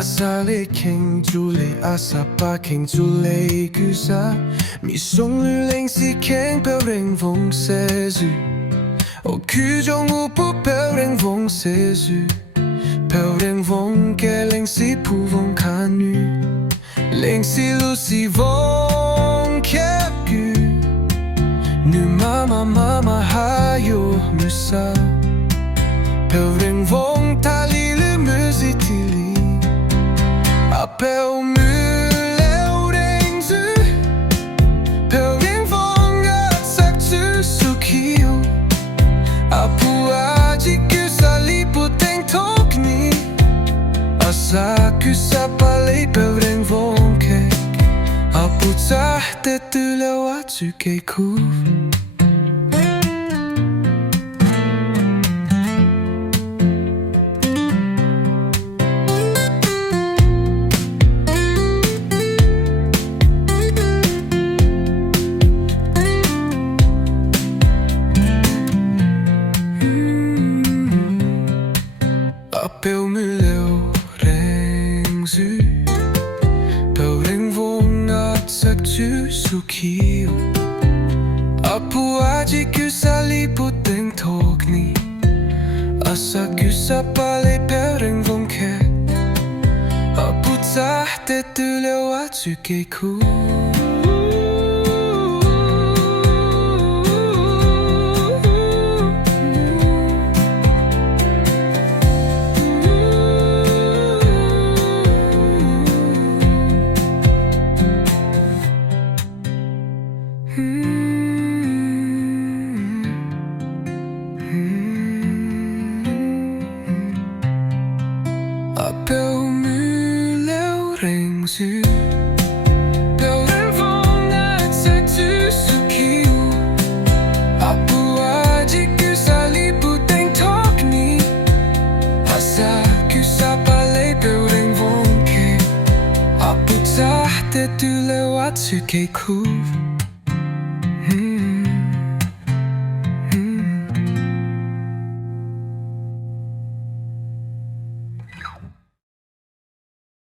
아사리 캥줄리 아사파 캥줄리 그사 미송류 랭시 캥 Pewrengvong 세주 규정우부 Pewrengvong 세주 Pewrengvong 게 랭시 부봉 간유 랭시 루시봉 캡규 누마마마마 하요 무사 Pewrengvong 달리르 무지틸리 앞에 물레오랭즈 Pewrengvong tsaktsü sukiyo 아부아지 규살리 부땡 톡니 아사 규사 빨리 Pewrengvong 객 아부자 때 들려와 주게 구 Pewrengvong Pewrengvong tsaktsü sukiyo 아부아지 규살리 부땡 톡니 아사 규사 빨리 Pewrengvong 객 아부자 때 들려와 주게 구 Pewrengvong Pewrengvong tsaktsü sukiyo 아부아지 규살리 부땡 톡니 아사 규사 빨리 Pewrengvong 객 아부자 때 들려와 주게 구